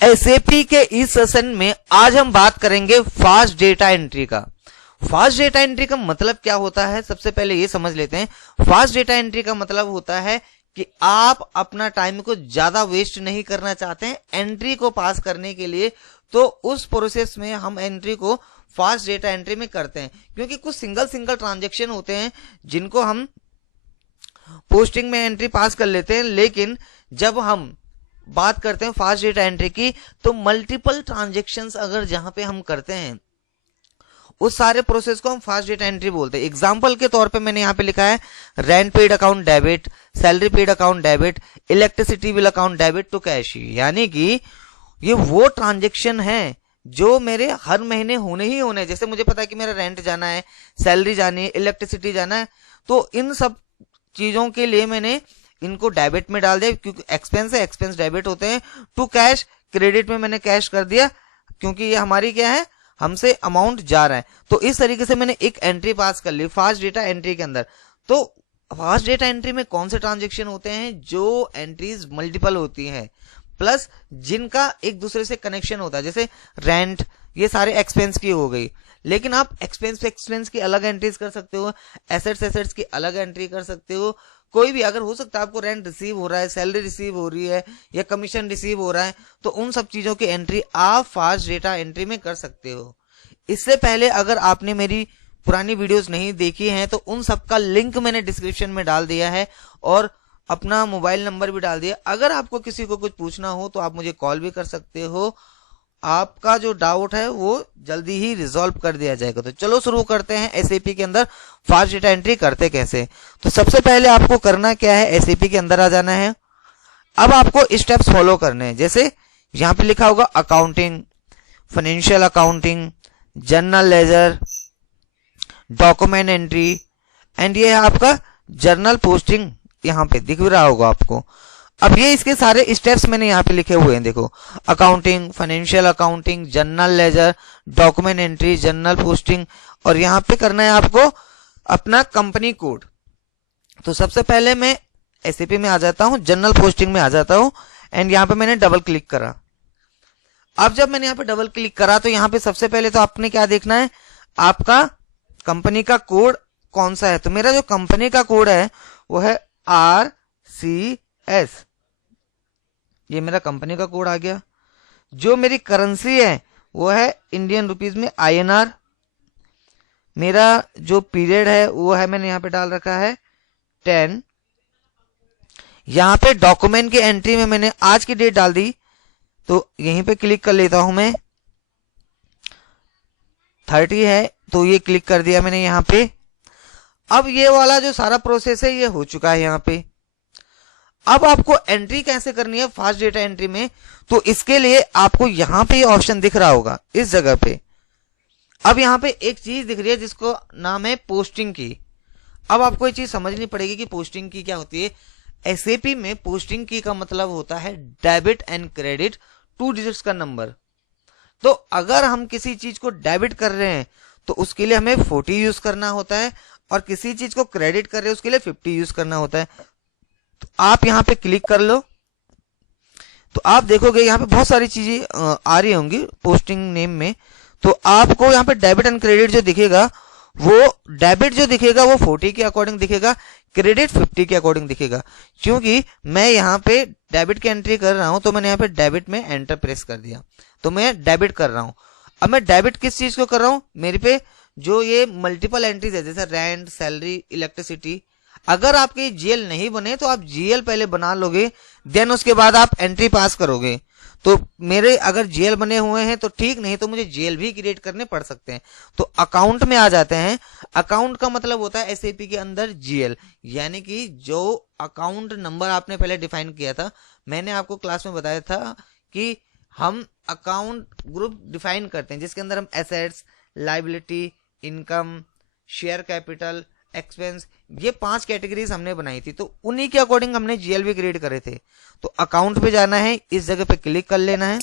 SAP के इस session में आज हम बात करेंगे फास्ट डेटा एंट्री का। फास्ट डेटा एंट्री का मतलब क्या होता है, सबसे पहले ये समझ लेते हैं। फास्ट डेटा एंट्री का मतलब होता है कि आप अपना टाइम को ज्यादा वेस्ट नहीं करना चाहते हैं एंट्री को पास करने के लिए, तो उस प्रोसेस में हम एंट्री को फास्ट डेटा एंट्री में करते हैं। क्योंकि कुछ सिंगल ट्रांजेक्शन होते हैं जिनको हम पोस्टिंग में एंट्री पास कर लेते हैं, लेकिन जब हम बात करते हैं फास्ट डेटा एंट्री की तो मल्टीपल ट्रांजेक्शन्स अगर जहां पे हम करते हैं उस सारे प्रोसेस को हम फास्ट डेटा एंट्री बोलते हैं। एग्जांपल के तौर पे मैंने यहाँ पे लिखा है rent paid account debit, salary paid account debit, electricity bill account debit to cash. यानी कि ये वो ट्रांजेक्शन है जो मेरे हर महीने होने ही होने। जैसे मुझे पता है कि मेरा रेंट जाना है, सैलरी जानी है, इलेक्ट्रिसिटी जाना है, तो इन सब चीजों के लिए मैंने इनको डेबिट में डाल दिया क्योंकि एक्सपेंस है, एक्सपेंस डेबिट होते हैं। टू कैश, क्रेडिट में मैंने कैश कर दिया क्योंकि ये हमारी क्या है, हमसे अमाउंट जा रहा है। तो इस तरीके से मैंने एक एंट्री पास कर ली फास्ट डेटा एंट्री के अंदर। तो फास्ट डेटा एंट्री में कौन से ट्रांजेक्शन होते हैं, जो एंट्रीज मल्टीपल होती हैं प्लस जिनका एक दूसरे से कनेक्शन होता है। जैसे रेंट, ये सारे एक्सपेंस की हो गई, लेकिन आप एक्सपेंस की अलग एंट्रीज कर सकते हो, एसेट्स की अलग एंट्री कर सकते हो। कोई भी अगर हो सकता है आपको रेंट रिसीव हो रहा है, सैलरी रिसीव हो रही है या कमीशन रिसीव हो रहा है, तो उन सब चीजों की एंट्री आप फास्ट डेटा एंट्री में कर सकते हो। इससे पहले अगर आपने मेरी पुरानी वीडियोस नहीं देखी हैं तो उन सब का लिंक मैंने डिस्क्रिप्शन में डाल दिया है और अपना मोबाइल नंबर भी डाल दिया। अगर आपको किसी को कुछ पूछना हो तो आप मुझे कॉल भी कर सकते हो। आपका जो डाउट है वो जल्दी ही रिजॉल्व कर दिया जाएगा। तो चलो शुरू करते हैं एसएपी के अंदर फास्ट डेटा एंट्री करते कैसे। तो सबसे पहले आपको करना क्या है, एसएपी के अंदर आ जाना है। अब आपको स्टेप्स फॉलो करने हैं। जैसे यहाँ पे लिखा होगा accounting, financial accounting, journal ledger, document entry and ये है आपका जर्नल पोस्टिंग, यहाँ पे दिख रहा होगा आपको। अब ये इसके सारे स्टेप्स मैंने यहाँ पे लिखे हुए हैं, देखो accounting, financial accounting, journal ledger, document entry, journal posting, और यहाँ पे करना है आपको अपना कंपनी कोड। तो सबसे पहले मैं एसएपी में आ जाता हूँ, जर्नल पोस्टिंग में आ जाता हूँ एंड यहाँ पे मैंने डबल क्लिक करा। अब जब मैंने यहाँ पे डबल क्लिक करा तो यहाँ पे सबसे पहले तो आपने क्या देखना है, आपका कंपनी का कोड कौन सा है। तो मेरा जो कंपनी का कोड है वो है RCS, ये मेरा कंपनी का कोड आ गया। जो मेरी करेंसी है वो है इंडियन रुपीज में INR। मेरा जो पीरियड है वो है, मैंने यहाँ पे डाल रखा है 10। यहाँ पे डॉक्यूमेंट की एंट्री में मैंने आज की डेट डाल दी, तो यहीं पे क्लिक कर लेता हूं मैं। 30 है तो ये क्लिक कर दिया मैंने यहाँ पे। अब ये वाला जो सारा प्रोसेस है ये हो चुका है यहाँ पे। अब आपको एंट्री कैसे करनी है फास्ट डेटा एंट्री में, तो इसके लिए आपको यहाँ पे ऑप्शन दिख रहा होगा इस जगह पे। अब यहाँ पे एक चीज दिख रही है जिसको नाम है पोस्टिंग की। अब आपको ये चीज समझनी पड़ेगी कि पोस्टिंग की क्या होती है। एसएपी में पोस्टिंग की का मतलब होता है डेबिट एंड क्रेडिट 2 डिजिट्स का नंबर। तो अगर हम किसी चीज को डेबिट कर रहे हैं तो उसके लिए हमें 40 यूज करना होता है, और किसी चीज को क्रेडिट कर रहे हैं उसके लिए 50 यूज करना होता है। तो आप यहाँ पे क्लिक कर लो तो आप देखोगे यहाँ पे बहुत सारी चीजें आ रही होंगी पोस्टिंग नेम में। तो आपको यहाँ पे डेबिट एंड क्रेडिट जो दिखेगा, वो डेबिट जो दिखेगा वो 40 के अकॉर्डिंग दिखेगा, क्रेडिट 50 के अकॉर्डिंग दिखेगा। क्योंकि मैं यहाँ पे डेबिट की एंट्री कर रहा हूं तो मैंने यहाँ पे डेबिट में एंटर प्रेस कर दिया, तो मैं डेबिट कर रहा हूं। अब मैं डेबिट किस चीज को कर रहा हूं, मेरे पे जो ये मल्टीपल एंट्रीज है जैसे रेंट, सैलरी, इलेक्ट्रिसिटी। अगर आपके जीएल नहीं बने तो आप जीएल पहले बना लोगे, देन उसके बाद आप एंट्री पास करोगे। तो मेरे अगर जीएल बने हुए हैं तो ठीक, नहीं तो मुझे जीएल भी क्रिएट करने पड़ सकते हैं। तो अकाउंट में आ जाते हैं। अकाउंट का मतलब होता है एसएपी के अंदर जीएल, यानी कि जो अकाउंट नंबर आपने पहले डिफाइन किया था। मैंने आपको क्लास में बताया था कि हम अकाउंट ग्रुप डिफाइन करते हैं जिसके अंदर हम assets, liability, income, share capital, expense, ये 5 कैटेगरीज हमने बनाई थी। तो उन्हीं के अकॉर्डिंग हमने जीएल भी क्रिएट करे थे। तो अकाउंट पे जाना है, इस जगह पे क्लिक कर लेना है।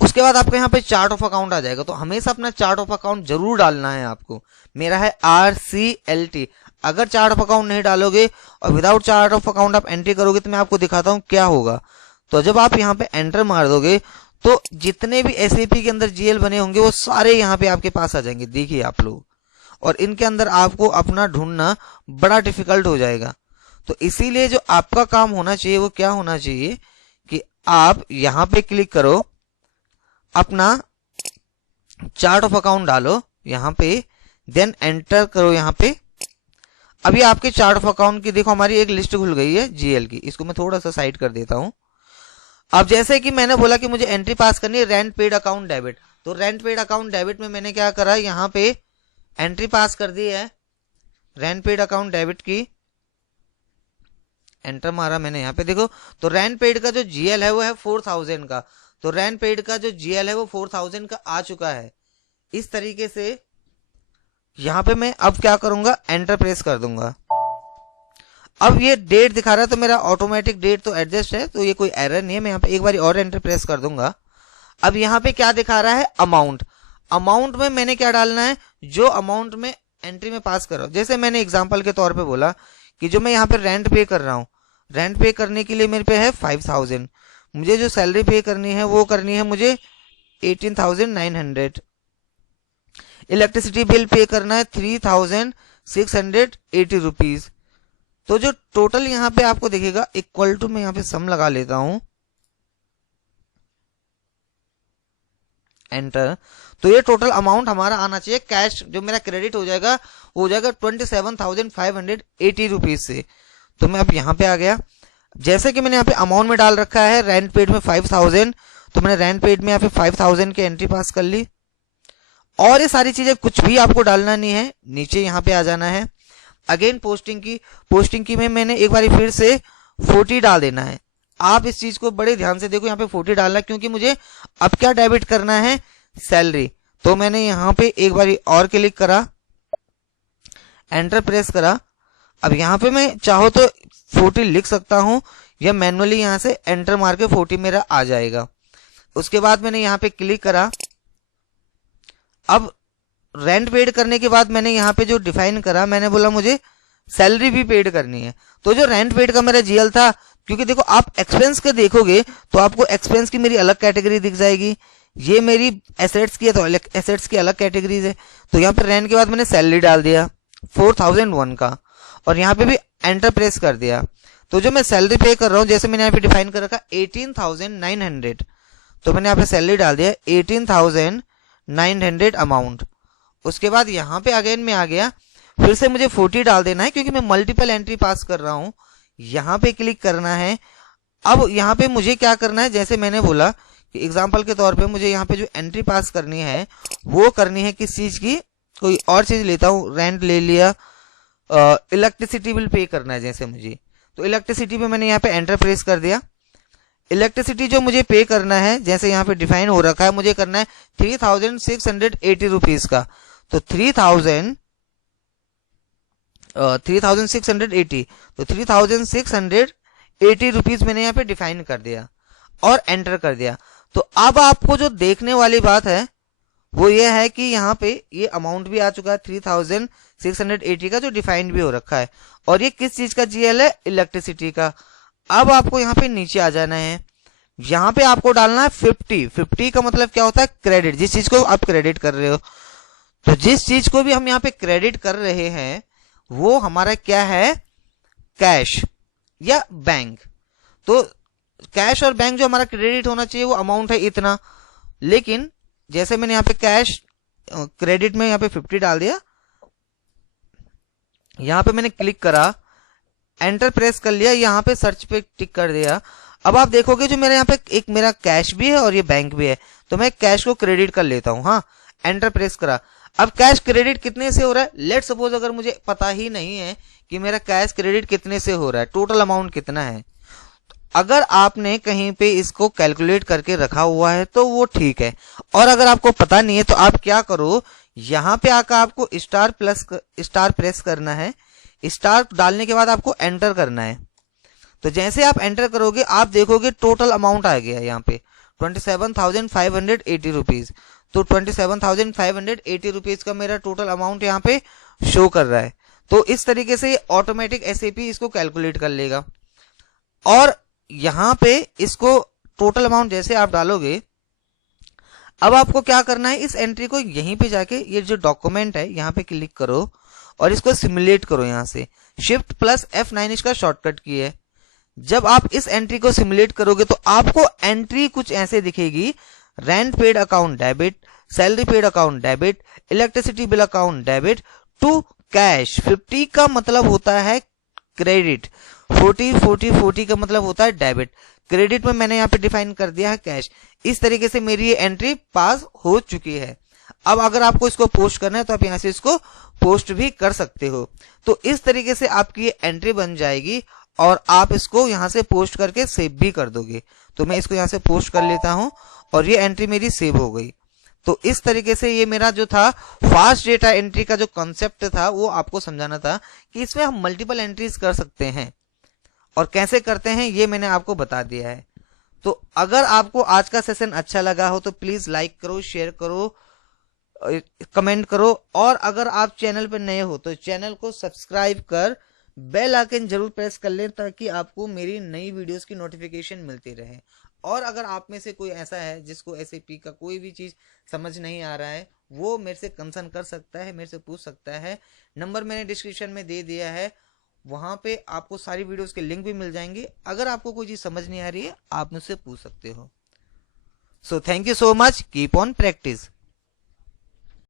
उसके बाद आपको यहाँ पे चार्ट ऑफ अकाउंट आ जाएगा। तो हमेशा अपना चार्ट ऑफ अकाउंट जरूर डालना है आपको। मेरा है RCLT। अगर चार्ट ऑफ अकाउंट नहीं डालोगे और विदाउट चार्ट ऑफ अकाउंट आप एंट्री करोगे तो मैं आपको दिखाता हूँ क्या होगा। तो जब आप यहाँ पे एंटर मार दोगे तो जितने भी एसएपी के अंदर जीएल बने होंगे वो सारे यहाँ पे आपके पास आ जाएंगे, देखिए आप लोग। और इनके अंदर आपको अपना ढूंढना बड़ा डिफिकल्ट हो जाएगा। तो इसीलिए जो आपका काम होना चाहिए वो क्या होना चाहिए कि आप यहाँ पे क्लिक करो, अपना चार्ट ऑफ अकाउंट डालो यहाँ पे, देन एंटर करो यहाँ पे। अभी आपके चार्ट ऑफ अकाउंट की देखो हमारी एक लिस्ट खुल गई है जीएल की। इसको मैं थोड़ा सा साइड कर देता हूं। अब जैसे कि मैंने बोला कि मुझे एंट्री पास करनी है रेंट पेड अकाउंट डेबिट, तो रेंट पेड अकाउंट डेबिट में मैंने क्या करा, यहाँ पे एंट्री पास कर दी है रेंट पेड अकाउंट डेबिट की। एंटर मारा मैंने यहाँ पे, देखो तो रेंट पेड का जो जीएल है वो है 4000 का। तो रेंट पेड का जो जीएल है वो 4000 का आ चुका है। इस तरीके से यहाँ पे मैं अब क्या करूंगा, एंटर प्रेस कर दूंगा। अब ये डेट दिखा रहा है तो मेरा ऑटोमेटिक डेट तो एडजस्ट है, तो ये कोई एरर नहीं है। मैं यहाँ पे एक बार और एंटर प्रेस कर दूंगा। अब यहाँ पे क्या दिखा रहा है, अमाउंट। अमाउंट में मैंने क्या डालना है, जो अमाउंट में एंट्री में पास कर रहा हूं। जैसे मैंने एग्जांपल के तौर पे बोला कि जो मैं यहाँ पे रेंट पे कर रहा हूँ, रेंट पे करने के लिए मेरे पे है 5000। मुझे जो सैलरी पे करनी है वो करनी है मुझे 18900। इलेक्ट्रिसिटी बिल पे करना है 3680 रुपीज। तो जो टोटल यहाँ पे आपको दिखेगा इक्वल टू, मैं यहाँ पे सम लगा लेता हूं, एंटर। तो ये टोटल अमाउंट हमारा आना चाहिए कैश, जो मेरा क्रेडिट हो जाएगा वो हो जाएगा 27,580 रुपीज से। तो मैं अब यहाँ पे आ गया। जैसे कि मैंने यहाँ पे अमाउंट में डाल रखा है रेंट पेड में 5000, तो मैंने रेंट पेड में यहाँ पे 5000 की एंट्री पास कर ली। और ये सारी चीजें कुछ भी आपको डालना नहीं है, नीचे यहाँ पे आ जाना है। अगेन पोस्टिंग की में मैंने एक बार फिर से 40 डाल देना है। आप इस चीज को बड़े ध्यान से देखो, यहाँ पे 40 डालना है क्योंकि मुझे अब क्या डेबिट करना है, सैलरी। तो मैंने यहाँ पे एक बार और क्लिक करा, एंटर प्रेस करा। अब यहाँ पे मैं चाहो तो 40 लिख सकता हूं या मैनुअली यहाँ से एंटर मार के 40 मेरा आ जाएगा। उसके बाद मैंने यहाँ पे क्लिक करा। अब रेंट पेड करने के बाद मैंने यहाँ पे जो डिफाइन करा, मैंने बोला मुझे सैलरी भी पेड करनी है। तो जो रेंट पेड का मेरा जीएल था, क्योंकि देखो आप एक्सपेंस के देखोगे तो आपको एक्सपेंस की मेरी अलग कैटेगरी दिख जाएगी, ये मेरी एसेट्स की है तो एसेट्स की अलग कैटेगरीज है। तो यहाँ पे रेंट के बाद मैंने सैलरी डाल दिया 4001 का, और यहाँ पे भी एंटर प्रेस कर दिया। तो जो मैं सैलरी पे कर रहा हूँ, जैसे मैंने यहाँ पे डिफाइन कर रखा 18,900, तो मैंने यहाँ पे सैलरी डाल दिया 18,900 अमाउंट। उसके बाद यहाँ पे अगेन में आ गया, फिर से मुझे 40 डाल देना है क्योंकि मैं मल्टीपल एंट्री पास कर रहा हूँ। यहाँ पे क्लिक करना है। अब यहाँ पे मुझे क्या करना है, जैसे मैंने बोला कि एग्जाम्पल के तौर पे मुझे यहाँ पे जो एंट्री पास करनी है वो करनी है किस चीज की, कोई और चीज लेता हूँ, रेंट ले लिया, इलेक्ट्रिसिटी बिल पे करना है जैसे मुझे। तो इलेक्ट्रिसिटी पे मैंने यहाँ पे एंटर प्रेस कर दिया। इलेक्ट्रिसिटी जो मुझे पे करना है, जैसे यहाँ पे डिफाइन हो रखा है, मुझे करना है 3680 रुपीज का। तो 3680, तो 3680 रुपीज मैंने यहाँ पे डिफाइन कर दिया और एंटर कर दिया। तो अब आपको जो देखने वाली बात है वो ये है कि यहाँ पे ये अमाउंट भी आ चुका है 3680 का, जो डिफाइन भी हो रखा है। और ये किस चीज का जीएल है, इलेक्ट्रिसिटी का। अब आपको यहाँ पे नीचे आ जाना है। यहाँ पे आपको डालना है 50 का मतलब क्या होता है, क्रेडिट। जिस चीज को आप क्रेडिट कर रहे हो, तो जिस चीज को भी हम यहाँ पे क्रेडिट कर रहे हैं वो हमारा क्या है, कैश या बैंक। तो कैश और बैंक जो हमारा क्रेडिट होना चाहिए वो अमाउंट है इतना, लेकिन जैसे मैंने यहाँ पे कैश क्रेडिट में यहाँ पे 50 डाल दिया। यहाँ पे मैंने क्लिक करा, एंटर प्रेस कर लिया, यहाँ पे सर्च पे टिक कर दिया। अब आप देखोगे जो मेरे यहाँ पे एक मेरा कैश भी है और ये बैंक भी है, तो मैं कैश को क्रेडिट कर लेता हूँ। हाँ, एंटर प्रेस करा। अब कैश क्रेडिट कितने से हो रहा है, लेट सपोज अगर मुझे पता ही नहीं है कि मेरा कैश क्रेडिट कितने से हो रहा है, टोटल अमाउंट कितना है, तो अगर आपने कहीं पे इसको कैलकुलेट करके रखा हुआ है तो वो ठीक है। और अगर आपको पता नहीं है तो आप क्या करो, यहाँ पे आकर आपको स्टार प्रेस करना है। स्टार डालने के बाद आपको एंटर करना है। तो जैसे आप एंटर करोगे आप देखोगे टोटल अमाउंट आ गया यहाँ पे 27,580 रुपीज। तो 27,580 रुपीज का मेरा टोटल अमाउंट यहाँ पे शो कर रहा है। तो इस तरीके से ऑटोमेटिक एसएपी इसको कैलकुलेट कर लेगा। और यहाँ पे इसको टोटल अमाउंट जैसे आप डालोगे, अब आपको क्या करना है, इस एंट्री को यहीं पे जाके ये जो डॉक्यूमेंट है यहाँ पे क्लिक करो और इसको सिमुलेट करो। यहाँ से शिफ्ट प्लस F9 इसका शॉर्टकट की है। जब आप इस एंट्री को सिमुलेट करोगे तो आपको एंट्री कुछ ऐसे दिखेगी, rent paid account debit, salary paid account debit, electricity bill account debit to cash. 50 का मतलब होता है क्रेडिट, 40 का मतलब होता है डेबिट। क्रेडिट में मैंने यहाँ पे डिफाइन कर दिया है कैश। इस तरीके से मेरी ये एंट्री पास हो चुकी है। अब अगर आपको इसको पोस्ट करना है तो आप यहाँ से इसको पोस्ट भी कर सकते हो। तो इस तरीके से आपकी ये एंट्री बन जाएगी और आप इसको यहाँ से पोस्ट करके सेव भी कर दोगे। तो मैं इसको यहाँ से पोस्ट कर लेता हूँ और ये एंट्री मेरी सेव हो गई। तो इस तरीके से ये मेरा जो था फास्ट डेटा एंट्री का जो कॉन्सेप्ट था वो आपको समझाना था कि इसमें हम मल्टीपल एंट्रीज कर सकते हैं और कैसे करते हैं ये मैंने आपको बता दिया है। तो अगर आपको आज का सेशन अच्छा लगा हो तो प्लीज लाइक करो, शेयर करो, कमेंट करो और अगर आप चैनल पर नए हो तो चैनल को सब्सक्राइब कर बेल आइकन जरूर प्रेस कर लें ताकि आपको मेरी नई वीडियोस की नोटिफिकेशन मिलती रहे। और अगर आप में से कोई ऐसा है जिसको SAP का कोई भी चीज समझ नहीं आ रहा है वो मेरे से कंसर्न कर सकता है, मेरे से पूछ सकता है। नंबर मैंने डिस्क्रिप्शन में दे दिया है, वहां पे आपको सारी वीडियोस के लिंक भी मिल जाएंगे। अगर आपको कोई चीज समझ नहीं आ रही है आप मुझसे पूछ सकते हो। So thank you so much, keep on practice.